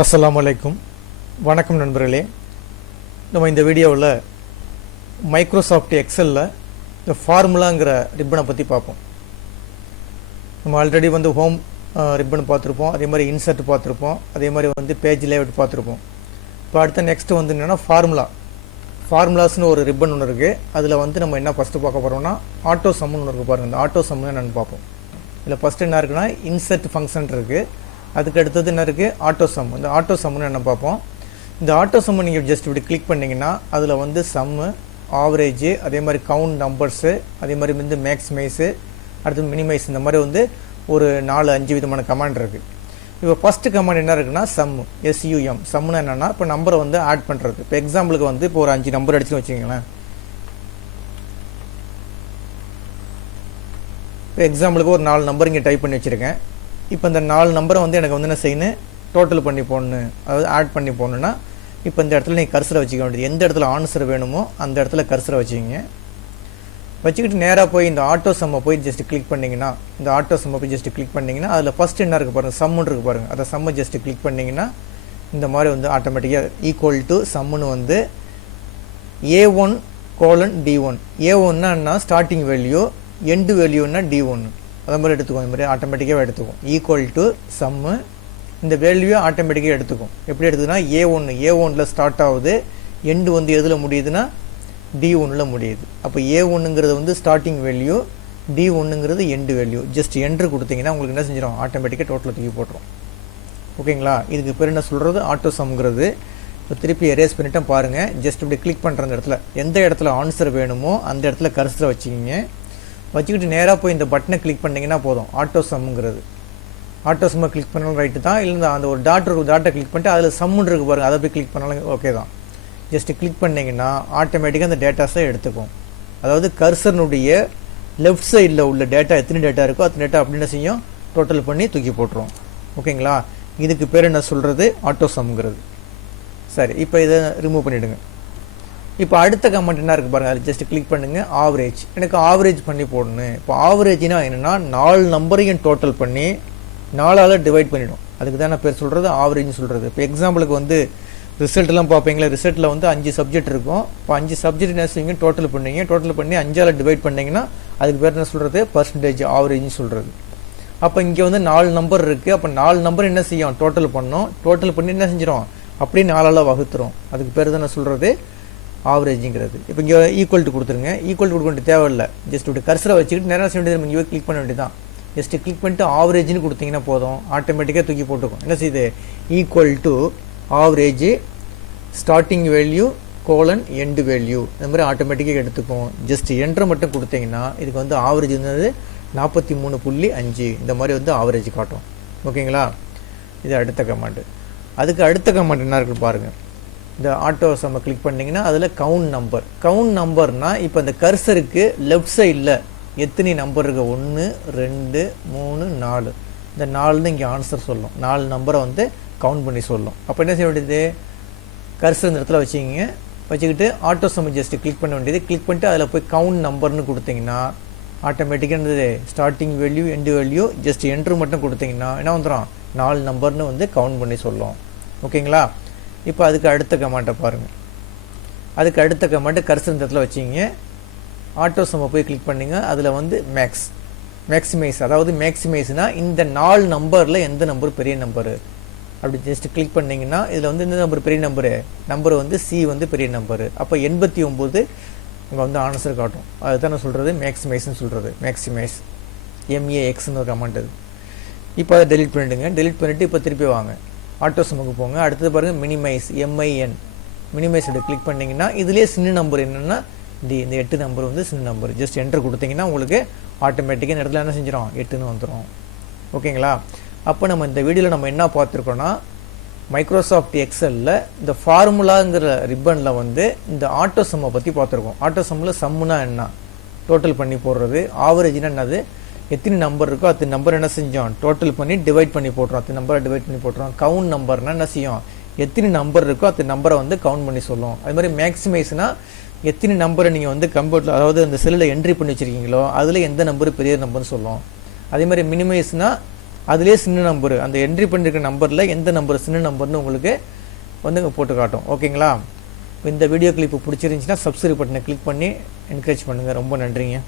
அஸ்ஸலாமு அலைக்கும். வணக்கம் நண்பர்களே. நம்ம இந்த வீடியோவில் மைக்ரோசாஃப்ட் எக்ஸலில் இந்த ஃபார்முலாங்கிற ரிப்பனை பற்றி பார்ப்போம். நம்ம ஆல்ரெடி ஹோம் ரிப்பன் பார்த்துருப்போம், அதே மாதிரி இன்சர்ட் பார்த்துருப்போம், அதே மாதிரி பேஜ் லேஅவுட் பார்த்துருப்போம். இப்போ அடுத்த நெக்ஸ்ட் என்னென்னா ஃபார்முலாஸ்னு ஒரு ரிப்பன் ஒன்று இருக்குது. அதில் நம்ம என்ன ஃபஸ்ட்டு பார்க்க போகிறோம்னா ஆட்டோ சம்முன்னு ஒன்று இருக்குது பாருங்கள். இந்த ஆட்டோ சம்மு என்னென்னு பார்ப்போம். இதில் ஃபஸ்ட்டு என்ன இருக்குன்னா இன்சர்ட் ஃபங்க்ஷன் இருக்குது. அதுக்கு அடுத்தது என்ன இருக்குது ஆட்டோ சம். இந்த ஆட்டோ சம்முன்னு என்ன பார்ப்போம். இந்த ஆட்டோ சம்மை நீங்கள் ஜஸ்ட் இப்படி கிளிக் பண்ணிங்கன்னா அதில் சம்மு, ஆவரேஜு, அதே மாதிரி கவுண்ட் நம்பர்ஸு, அதே மாதிரி மேக்ஸிமைஸு, அடுத்து மினிமைஸ், இந்த மாதிரி ஒரு 4-5 விதமான கமாண்ட் இருக்குது. இப்போ ஃபஸ்ட்டு கமாண்ட் என்ன இருக்குன்னா சம்மு, SUM. சம்முன்னு என்னென்னா இப்போ நம்பரை ஆட் பண்ணுறது. இப்போ எக்ஸாம்பிளுக்கு இப்போ ஒரு 5 நம்பர் அடிச்சுன்னு வச்சுக்கோங்களேன். இப்போ எக்ஸாம்பிளுக்கு ஒரு 4 நம்பர் இங்கே டைப் பண்ணி வச்சுருக்கேன். இப்போ இந்த 4 நம்பரை எனக்கு என்ன செய்யணும், டோட்டல் பண்ணி போடணும், அதாவது ஆட் பண்ணி போடணுன்னா இப்போ இந்த இடத்துல நீங்கள் கர்சரை வச்சுக்க வேண்டியது. எந்த இடத்துல ஆன்சர் வேணுமோ அந்த இடத்துல கர்சரை வச்சுக்கிங்க. வச்சுக்கிட்டு நேராக போய் இந்த ஆட்டோ சம்மை போய் ஜஸ்ட் கிளிக் பண்ணிங்கன்னா, இந்த ஆட்டோ சம்மை போய் ஜஸ்ட் கிளிக் பண்ணிங்கன்னா அதில் ஃபஸ்ட் என்ன இருக்குது பாருங்கள், சம்முன்னு இருக்குது பாருங்கள். அதை சம்மை ஜஸ்ட் கிளிக் பண்ணிங்கன்னா இந்த மாதிரி ஆட்டோமேட்டிக்காக ஈக்குவல் டு சம்முன்னு A1:D1. A1ன்னா ஸ்டார்டிங் வேல்யூ, எண்டு வேல்யூன்னா D1. அதே மாதிரி எடுத்துக்கும். இந்த மாதிரி ஆட்டோமேட்டிக்காக எடுத்துக்கும். ஈக்குவல் டு சம்மு, இந்த வேல்யூவை ஆட்டோமேட்டிக்காக எடுத்துக்கும். எப்படி எடுத்துதுன்னா A1ல் ஸ்டார்ட் ஆகுது, எண்டு எதில் முடியுதுன்னா D1ல் முடியுது. அப்போ A1ங்கிறது ஸ்டார்டிங் வேல்யூ, D1ங்கிறது எண்டு வேல்யூ. ஜஸ்ட் என்ட்ரு கொடுத்தீங்கன்னா உங்களுக்கு என்ன செஞ்சிடும், ஆட்டோமேட்டிக்காக டோட்டலை தூக்கி போட்டுரும். ஓகேங்களா? இதுக்கு பேர் என்ன சொல்கிறது, ஆட்டோ சம்ங்கிறது. இப்போ திருப்பி எரேஸ் பண்ணிட்டு பாருங்கள். ஜஸ்ட் இப்படி கிளிக் பண்ணுற அந்த இடத்துல எந்த இடத்துல ஆன்சர் வேணுமோ அந்த இடத்துல கர்சரை வச்சுக்கிங்க. வச்சுக்கிட்டு நேராக போய் இந்த பட்டனை கிளிக் பண்ணிங்கன்னா போதும். ஆட்டோ சம்முங்கிறது. ஆட்டோ சம்மை கிளிக் பண்ணாலும் ரைட்டு தான், இல்லை அந்த ஒரு டாட்டை கிளிக் பண்ணிட்டு அதில் சம்முன்னு இருக்கு பாருங்கள், அதை போய் கிளிக் பண்ணாலும் ஓகே தான். ஜஸ்ட்டு கிளிக் பண்ணிங்கன்னா ஆட்டோமேட்டிக்காக அந்த டேட்டாஸை எடுத்துக்கும். அதாவது கர்சர்னுடைய லெஃப்ட் சைடில் உள்ள டேட்டா எத்தனை டேட்டா இருக்கோ அத்தனை டேட்டா அப்படின்னு செய்யும், டோட்டல் பண்ணி தூக்கி போட்டுரும். ஓகேங்களா? இதுக்கு பேர் என்ன சொல்கிறது, ஆட்டோ சம்ங்கிறது. சரி, இப்போ இதை ரிமூவ் பண்ணிவிடுங்க. இப்போ அடுத்த கமெண்ட் என்ன இருக்குது பாருங்கள், அது ஜஸ்ட் கிளிக் பண்ணுங்கள். ஆவரேஜ், எனக்கு ஆவரேஜ் பண்ணி போடணும். இப்போ ஆவரேஜ்னா என்னென்னா 4 நம்பரையும் டோட்டல் பண்ணி 4ஆல் டிவைட் பண்ணிவிடும். அதுக்கு தான் நான் பேர் சொல்கிறது ஆவரேஜ்னு சொல்கிறது. இப்போ எக்ஸாம்பிளுக்கு ரிசல்ட்லாம் பார்ப்பீங்களா, ரிசல்ட்டில் 5 சப்ஜெக்ட் இருக்கும். இப்போ 5 சப்ஜெக்ட் என்ன செய்வீங்க, டோட்டல் பண்ணுவீங்க. டோட்டல் பண்ணி 5ஆல் டிவைட் பண்ணிங்கன்னா அதுக்கு பேர் என்ன சொல்கிறது, பர்சன்டேஜ், ஆவரேஜ்னு சொல்கிறது. அப்போ இங்கே 4 நம்பர் இருக்குது. அப்போ 4 நம்பர் என்ன செய்யும், டோட்டல் பண்ணோம். டோட்டல் பண்ணி என்ன செஞ்சிடும், அப்படியே 4ஆல் வகுத்துரும். அதுக்கு பேர் தான் என்ன சொல்கிறது, ஆவரேஜுங்கிறது. இப்போ இங்கே ஈக்குவல் டு கொடுத்துருங்க. ஈக்குவல் டு கொடுக்க வேண்டிய தேவையில்லை. ஜஸ்ட் இப்படி கர்சரை வச்சுக்கிட்டு நேரம் செய்ய வேண்டியது, இங்கே கிளிக் பண்ண வேண்டியதான். ஜஸ்ட் கிளிக் பண்ணிட்டு ஆவரேஜ்னு கொடுத்தீங்கன்னா போதும், ஆட்டோமேட்டிக்காக தூக்கி போட்டுக்கும். என்ன செய்யுது, equal to average starting value end value, இந்த மாதிரி ஆட்டோமேட்டிக்காக எடுத்துக்கும். ஜஸ்ட் என்ட்ரு மட்டும் கொடுத்தீங்கன்னா இதுக்கு ஆவரேஜ் 43.5 இந்த மாதிரி ஆவரேஜ் காட்டும். ஓகேங்களா? இது அடுத்த கமாண்டு. அதுக்கு அடுத்த கமாண்ட் என்ன இருக்குது பாருங்கள். இந்த ஆட்டோ சம்மை கிளிக் பண்ணிங்கன்னா அதில் கவுண்ட் நம்பர்னால் இப்போ இந்த கர்சருக்கு லெஃப்ட் சைடில் எத்தனை நம்பர் இருக்குது, 1 2 3 4. இந்த 4 இங்கே ஆன்சர் சொல்லும். 4 நம்பரை கவுண்ட் பண்ணி சொல்லும். அப்போ என்ன செய்ய வேண்டியது, கர்சர் இந்த இடத்துல வச்சுக்கிட்டு ஆட்டோ சம்மை ஜஸ்ட் கிளிக் பண்ண வேண்டியது. கிளிக் பண்ணிட்டு அதில் போய் கவுண்ட் நம்பர்னு கொடுத்தீங்கன்னா ஆட்டோமேட்டிக்காக starting value, end value, just enter மட்டும் கொடுத்தீங்கன்னா என்ன வந்துடும், 4 நம்பர்னு கவுண்ட் பண்ணி சொல்லும். ஓகேங்களா? இப்போ அதுக்கு அடுத்த கமாண்டை பாருங்கள். அதுக்கு அடுத்த கமாண்டை கர்சர் இந்த இடத்துல வச்சிங்க. ஆட்டோ சம்மை போய் கிளிக் பண்ணிங்க. அதில் மேக்ஸிமைஸ், அதாவது மேக்ஸிமைஸ்னால் இந்த 4 நம்பரில் எந்த நம்பர் பெரிய நம்பரு அப்படி ஜஸ்ட் கிளிக் பண்ணிங்கன்னா இதில் இந்த நம்பர் பெரிய நம்பரு சி பெரிய நம்பரு. அப்போ 89 இங்கே ஆன்சர் காட்டும். அதுதான் நான் சொல்கிறது மேக்ஸிமைஸ்ன்னு சொல்கிறது. மேக்ஸிமைஸ், MAXன்னு ஒரு கமாண்ட் அது. இப்போ அதை டெலிட் பண்ணிவிடுங்க. டெலிட் பண்ணிவிட்டு இப்போ திருப்பி வாங்க, ஆட்டோ சம்முக்கு போங்க. அடுத்தது பாருங்கள் மினிமைஸ், MIN. மினிமைஸ் அப்படி கிளிக் பண்ணிங்கன்னா இதுலேயே சின்ன நம்பர் என்னென்னா இந்த 8 நம்பர் சின்ன நம்பர். ஜஸ்ட் என்ட்ரு கொடுத்தீங்கன்னா உங்களுக்கு ஆட்டோமேட்டிக்காக இந்த இடத்துல என்ன செஞ்சிடும், 8ன்னு வந்துடும். ஓகேங்களா? அப்போ நம்ம இந்த வீடியோவில் என்ன பார்த்துருக்கோன்னா மைக்ரோசாஃப்ட் எக்ஸலில் இந்த ஃபார்முலாங்கிற ரிப்பனில் இந்த ஆட்டோ சம்மை பற்றி பார்த்துருக்கோம். ஆட்டோ சம்மில் சம்முனா என்ன, டோட்டல் பண்ணி போடுறது. ஆவரேஜ்னா என்னது, எத்தனை நம்பர் இருக்கோ அத்தனை நம்பர் என்ன செஞ்சோம், டோட்டல் பண்ணி டிவைட் பண்ணி போட்டுரும். அத்தனை நம்பரை டிவைட் பண்ணி போட்டுரும். கவுண்ட் நம்பர்னா என்ன செய்யும், எத்தனை நம்பர் இருக்கோ அத்தனை நம்பரை கவுண்ட் பண்ணி சொல்லும். அது மாதிரி மேக்ஸிமைஸ்னால் எத்தனை நம்பரை நீங்கள் கம்ப்யூட்டர், அதாவது அந்த செல்லில் என்ட்ரி பண்ணி வச்சுருக்கீங்களோ அதில் எந்த நம்பர் பெரிய நம்பர்னு சொல்லும். அதே மாதிரி மினிமைஸ்னால் அதிலே சின்ன நம்பர் அந்த என்ட்ரி பண்ணியிருக்க நம்பரில் எந்த நம்பர் சின்ன நம்பர்னு உங்களுக்கு வந்து போட்டு காட்டும். ஓகேங்களா? இந்த வீடியோ கிளிப்பு பிடிச்சிருந்துச்சின்னா சப்ஸ்கிரைப் பட்டனை கிளிக் பண்ணி என்கரேஜ் பண்ணுங்கள். ரொம்ப நன்றிங்க.